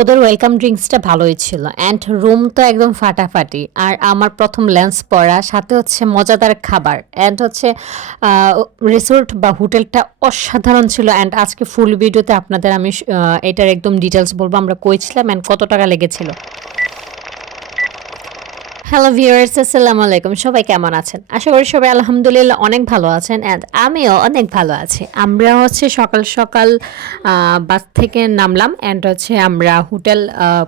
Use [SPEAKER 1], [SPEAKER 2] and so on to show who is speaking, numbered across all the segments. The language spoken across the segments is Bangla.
[SPEAKER 1] ওদের ওয়েলকাম ড্রিঙ্কসটা ভালোই ছিল। অ্যান্ড রুম তো একদম ফাটাফাটি। আর আমার প্রথম লেন্স পরা সাথে হচ্ছে মজাদার খাবার। অ্যান্ড হচ্ছে রিসোর্ট বা হোটেলটা অসাধারণ ছিল। অ্যান্ড আজকে ফুল ভিডিওতে আপনাদের আমি এটার একদম ডিটেলস বলব। আমরা কইছিলাম অ্যান্ড কত টাকা লেগেছিল। হ্যালো ভিউয়ার্স আসসালামু আলাইকুম। সবাই কেমন আছেন? আশা করি সবাই আলহামদুলিল্লাহ অনেক ভালো আছেন অ্যান্ড আমিও অনেক ভালো আছি। আমরা হচ্ছে সকাল সকাল বাস থেকে নামলাম অ্যান্ড হচ্ছে আমরা হোটেল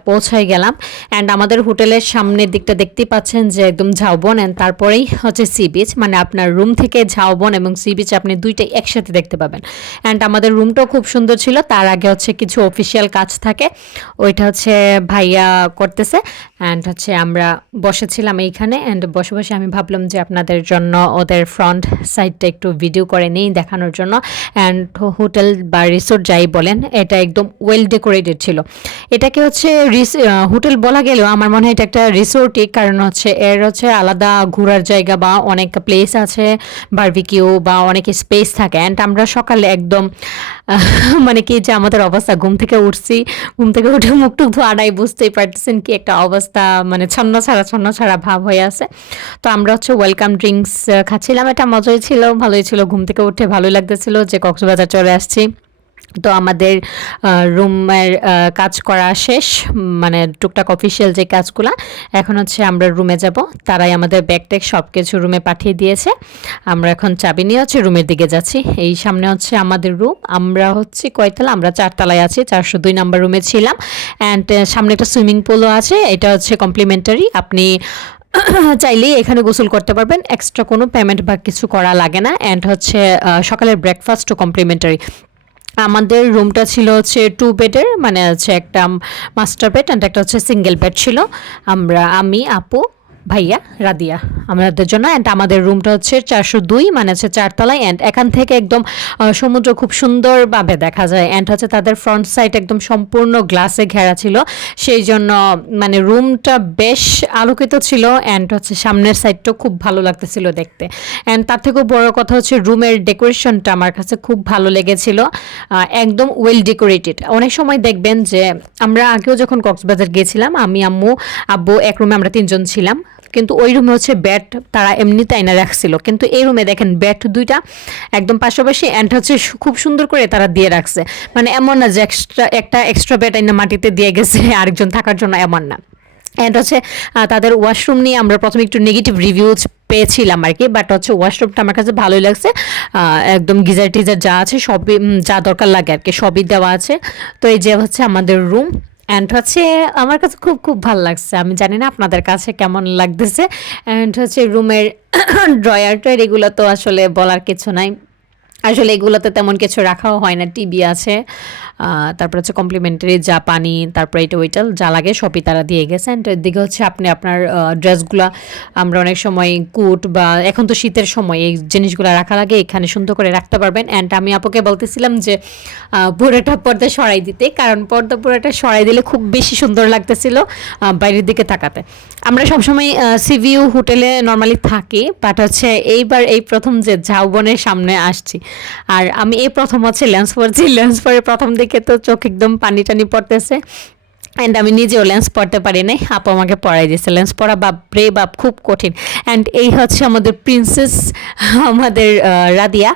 [SPEAKER 1] পৌঁছায় গেলাম। অ্যান্ড আমাদের হোটেলের সামনের দিকটা দেখতেই পাচ্ছেন যে একদম ঝাউবন অ্যান্ড তারপরেই হচ্ছে সি বিচ মানে আপনার রুম থেকে ঝাউবন এবং সি বিচ আপনি দুইটাই একসাথে দেখতে পাবেন। অ্যান্ড আমাদের রুমটাও খুব সুন্দর ছিল, তার আগে হচ্ছে কিছু অফিসিয়াল কাজ থাকে, ওইটা হচ্ছে ভাইয়া করতেছে। অ্যান্ড হচ্ছে আমরা বসেছিলাম এইখানে অ্যান্ড বসে বসে আমি ভাবলাম যে আপনাদের জন্য ওদের ফ্রন্ট সাইডটা একটু ভিডিও করে নিই দেখানোর জন্য অ্যান্ড হোটেল বা রিসোর্ট যাই বলেন, এটা একদম ওয়েল ডেকোরেটেড ছিল। এটাকে হচ্ছে হোটেল বলা গেলেও আমার মনে হয় এটা একটা রিসোর্টই কারণ হচ্ছে এর হচ্ছে আলাদা ঘোরার জায়গা বা অনেক প্লেস আছে বারবিকিউ বা অনেক স্পেস থাকে। অ্যান্ড আমরা সকালে একদম মানে কি যে আমাদের অবস্থা, ঘুম থেকে উঠছি, ঘুম থেকে উঠে মুখ টুক ধোয়াটাই বুঝতেই পারতেছেন কি একটা অবস্থা মানে ছন্ন ছাড়া ছন্ন ছাড়া ভাব হয়ে আছে। তো আমরা হচ্ছে ওয়েলকাম ড্রিঙ্কস খাচ্ছিলাম। এটা মজাই ছিল, ভালোই ছিল। ঘুম থেকে উঠে ভালোই লাগতেছিল যে কক্সবাজার চলে আসছি। তো আমাদের রুমের কাজ করা শেষ মানে টুকটাক অফিসিয়াল যে কাজগুলো, এখন হচ্ছে আমরা রুমে যাব। তারাই আমাদের ব্যাগ ট্যাগ সব কিছু রুমে পাঠিয়ে দিয়েছে। আমরা এখন চাবি নিয়ে হচ্ছে রুমের দিকে যাচ্ছি। এই সামনে হচ্ছে আমাদের রুম আমরা হচ্ছে কয়তলা? আমরা চারতলায় আছি, চারশো দুই নাম্বার রুমে ছিলাম। অ্যান্ড সামনে একটা সুইমিং পুলও আছে। এটা হচ্ছে কমপ্লিমেন্টারি আপনি চাইলেই এখানে গোসল করতে পারবেন। এক্সট্রা কোনো পেমেন্ট বা কিছু করা লাগে না। অ্যান্ড হচ্ছে সকালের ব্রেকফাস্টও কমপ্লিমেন্টারি আমাদের রুমটা ছিল হচ্ছে টু বেডের মানে হচ্ছে একটা মাস্টার বেড অ্যান্ড একটা হচ্ছে সিঙ্গেল বেড ছিল। আমরা, আমি, আপু, ভাইয়া, রাদিয়া। আমাদের জন্য অ্যান্ড আমাদের রুমটা হচ্ছে চারশো দুই মানে হচ্ছে চারতলায় অ্যান্ড এখান থেকে একদম সমুদ্র খুব সুন্দরভাবে দেখা যায় অ্যান্ড হচ্ছে তাদের ফ্রন্ট সাইড একদম সম্পূর্ণ গ্লাসে ঘেরা ছিল। সেই জন্য মানে রুমটা বেশ আলোকিত ছিল অ্যান্ড হচ্ছে সামনের সাইডটাও খুব ভালো লাগতেছিল দেখতে। অ্যান্ড তার থেকেও বড় কথা হচ্ছে রুমের ডেকোরেশনটা আমার কাছে খুব ভালো লেগেছিল একদম ওয়েল ডেকোরেটেড অনেক সময় দেখবেন যে, আমরা আগেও যখন কক্সবাজার গিয়েছিলাম, আমি, আম্মু, আব্বু এক রুমে আমরা তিনজন ছিলাম। কিন্তু ওই রুমে হচ্ছে ব্যাট তারা এমনিতে আইনা রাখছিল। কিন্তু এই রুমে দেখেন ব্যাট দুইটা একদম পাশাপাশি অ্যান্ড হচ্ছে খুব সুন্দর করে তারা দিয়ে রাখছে। মানে এমন না যে এক্সট্রা একটা এক্সট্রা ব্যাট আইনা মাটিতে দিয়ে গেছে, আরেকজন থাকার জন্য এমন না। অ্যান্ড হচ্ছে তাদের ওয়াশরুম নিয়ে আমরা প্রথমে একটু নেগেটিভ রিভিউজ পেয়েছিলাম আর কি বাট হচ্ছে ওয়াশরুমটা আমার কাছে ভালোই লাগছে। একদম গিজার টিজার যা আছে সবই যা দরকার লাগে আর কি সবই দেওয়া আছে। তো এই যে হচ্ছে আমাদের রুম অ্যান্ড হচ্ছে আমার কাছে খুব খুব ভালো লাগছে। আমি জানি না আপনাদের কাছে কেমন লাগতেছে। অ্যান্ড হচ্ছে রুমের ড্রয়ার টয়ার এগুলো তো আসলে বলার কিছু নাই। আসলে এগুলোতে তেমন কিছু রাখাও হয় না। টিভি আছে। তারপর হচ্ছে কমপ্লিমেন্টারি যা পানি, তারপরে এটা ওইটা যা লাগে সবই তারা দিয়ে গেছে। অ্যান্ড এদিকে হচ্ছে আপনি আপনার ড্রেসগুলো আমরা অনেক সময় কুট বা এখন তো শীতের সময় এই জিনিসগুলো রাখা লাগে, এখানে সুন্দর করে রাখতে পারবেন। অ্যান্ড আমি আপুকে বলতেছিলাম যে পুরোটা পর্দা সরাই দিতে, কারণ পর্দা পুরোটা সরাই দিলে খুব বেশি সুন্দর লাগতেছিল বাইরের দিকে তাকাতে। আমরা সবসময় সিভিউ হোটেলে নর্মালি থাকি বাট হচ্ছে এইবার এই প্রথম যে ঝাউবনের সামনে আসছি। আর আমি এই প্রথম হচ্ছে লেন্স পরছি লেন্স পরে প্রথম দিকে তো চোখ একদম পানি টানি পড়তেছে। অ্যান্ড আমি নিজেও লেন্স পড়তে পারি নাই। আপু আমাকে পড়াই দিয়েছে। লেন্স পড়া বাপ রে বাপ, খুব কঠিন। অ্যান্ড এই হচ্ছে আমাদের প্রিন্সেস আমাদের রাদিয়া।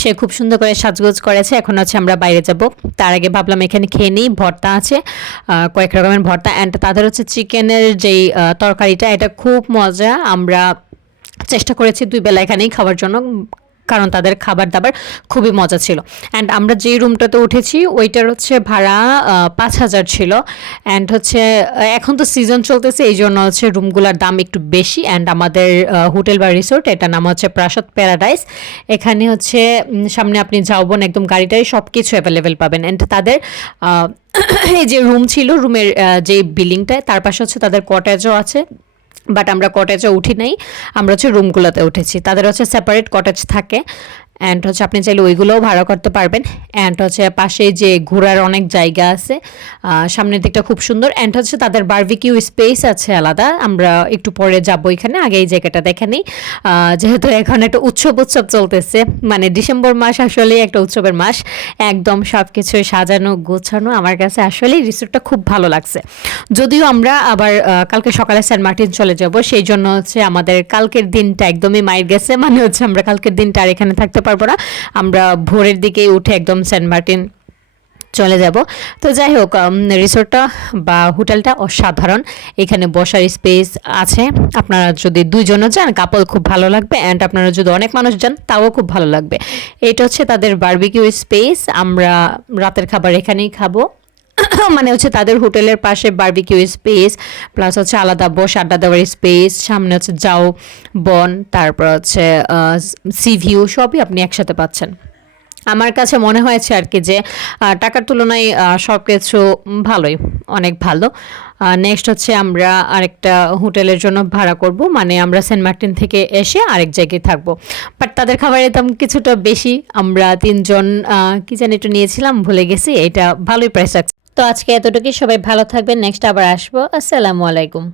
[SPEAKER 1] সে খুব সুন্দর করে সাজগোজ করেছে। এখন হচ্ছে আমরা বাইরে যাব। তার আগে ভাবলাম এখানে খেয়ে নিই। ভর্তা আছে। কয়েক রকমের ভর্তা। অ্যান্ড তাদের হচ্ছে চিকেনের যেই তরকারিটা, এটা খুব মজা। আমরা চেষ্টা করেছি দুই বেলা এখানেই খাওয়ার জন্য। কারণ তাদের খাবার দাবার খুবই মজা ছিল। অ্যান্ড আমরা যেই রুমটাতে উঠেছি, ওইটার হচ্ছে ভাড়া পাঁচ হাজার ছিল। অ্যান্ড হচ্ছে এখন তো সিজন চলতেছে, এই জন্য হচ্ছে রুমগুলোর দাম একটু বেশি। অ্যান্ড আমাদের হোটেল বা রিসোর্ট এটার নাম হচ্ছে প্রাসাদ প্যারাডাইস এখানে হচ্ছে সামনে আপনি যাওবেন, একদম গাড়িটাই সব কিছু অ্যাভেলেবেল পাবেন। অ্যান্ড তাদের এই যে রুম ছিল, রুমের যে বিল্ডিংটা তার পাশে হচ্ছে তাদের কটেজও আছে। বাট আমরা কটেজে উঠি নাই আমরা হচ্ছে রুমগুলোতে উঠেছি। তাদের হচ্ছে সেপারেট কটেজ থাকে। অ্যান্ড হচ্ছে আপনি চাইলে ওইগুলোও ভাড়া করতে পারবেন। অ্যান্ড হচ্ছে পাশে যে ঘোরার অনেক জায়গা আছে সামনের দিকটা খুব সুন্দর। অ্যান্ড হচ্ছে তাদের বার্বিকিউ স্পেস আছে আলাদা। আমরা একটু পরে যাব এখানে, আগে এই জায়গাটা দেখে নিই। যেহেতু এখন একটা উৎসব উৎসব চলতেছে মানে ডিসেম্বর মাস আসলেই একটা উৎসবের মাস। একদম সব কিছু সাজানো, গোছানো আমার কাছে আসলেই রিসোর্টটা খুব ভালো লাগছে। যদিও আমরা আবার কালকে সকালে সেন্ট মার্টিন চলে যাব, সেই জন্য হচ্ছে আমাদের কালকের দিনটা একদমই মায়ের গেছে মানে হচ্ছে আমরা কালকের দিনটা আর এখানে থাকতে পারব না আমরা ভোরের দিকে উঠে একদম সেন্ট মার্টিন চলে যাব। তো যাই হোক রিসোর্টটা বা হোটেলটা অসাধারণ। এখানে বসার স্পেস আছে। আপনারা যদি দুইজনও যান, কাপল খুব ভালো লাগবে। অ্যান্ড আপনারা যদি অনেক মানুষ যান, তাও খুব ভালো লাগবে। এটা হচ্ছে তাদের বার্বিকিউ স্পেস আমরা রাতের খাবার এখানেই খাব। মানে হচ্ছে তাদের হোটেলের পাশে বার্বিকিউ স্পেস, প্লাস হচ্ছে আলাদা বস, আড্ডা দেওয়ার স্পেস, সামনে হচ্ছে যাও, বন, তারপর হচ্ছে সি ভিউ, সবই আপনি একসাথে পাচ্ছেন। আমার কাছে মনে হয়েছে আর কি যে টাকার তুলনায় সব কিছু ভালোই, অনেক ভালো। নেক্সট হচ্ছে আমরা আরেকটা হোটেলের জন্য ভাড়া করব মানে আমরা সেন্ট মার্টিন থেকে এসে আরেক জায়গায় থাকব। বাট তাদের খাবারের দাম কিছুটা বেশি, আমরা তিনজন কি জানি একটু নিয়েছিলাম, ভুলে গেছি, এটা ভালোই প্রাইস আছে। তো আজকে এতটুকুই। সবাই ভালো থাকবেন। নেক্সট আবার আসব। আসসালামু আলাইকুম।